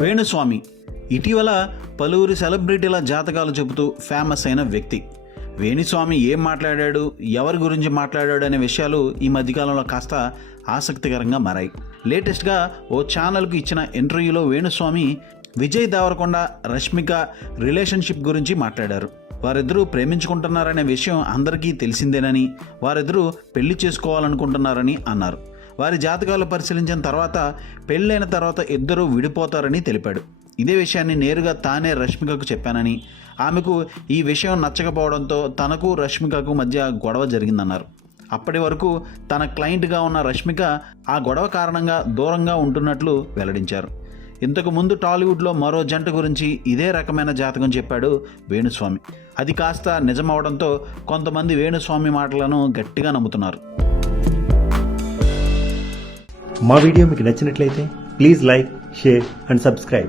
వేణుస్వామి ఇటీవల పలువురి సెలబ్రిటీల జాతకాలు చెబుతూ ఫేమస్ అయిన వ్యక్తి. వేణుస్వామి ఏం మాట్లాడాడు, ఎవరి గురించి మాట్లాడాడు అనే విషయాలు ఈ మధ్యకాలంలో కాస్త ఆసక్తికరంగా మారాయి. లేటెస్ట్గా ఓ ఛానల్కు ఇచ్చిన ఇంటర్వ్యూలో వేణుస్వామి విజయ్ దేవరకొండ, రష్మిక రిలేషన్షిప్ గురించి మాట్లాడారు. వారిద్దరూ ప్రేమించుకుంటున్నారనే విషయం అందరికీ తెలిసిందేనని, వారిద్దరూ పెళ్లి చేసుకోవాలనుకుంటున్నారని అన్నారు. వారి జాతకాలు పరిశీలించిన తర్వాత పెళ్ళైన తర్వాత ఇద్దరూ విడిపోతారని తెలిపాడు. ఇదే విషయాన్ని నేరుగా తానే రష్మికకు చెప్పానని, ఆమెకు ఈ విషయం నచ్చకపోవడంతో తనకు రష్మికకు మధ్య గొడవ జరిగిందన్నారు. అప్పటి వరకు తన క్లయింట్గా ఉన్న రష్మిక ఆ గొడవ కారణంగా దూరంగా ఉంటున్నట్లు వెల్లడించారు. ఇంతకు ముందు టాలీవుడ్లో మరో జంట గురించి ఇదే రకమైన జాతకం చెప్పాడు వేణుస్వామి. అది కాస్త నిజమవడంతో కొంతమంది వేణుస్వామి మాటలను గట్టిగా నమ్ముతున్నారు. మా వీడియో మీకు నచ్చినట్లయితే please like, share and subscribe.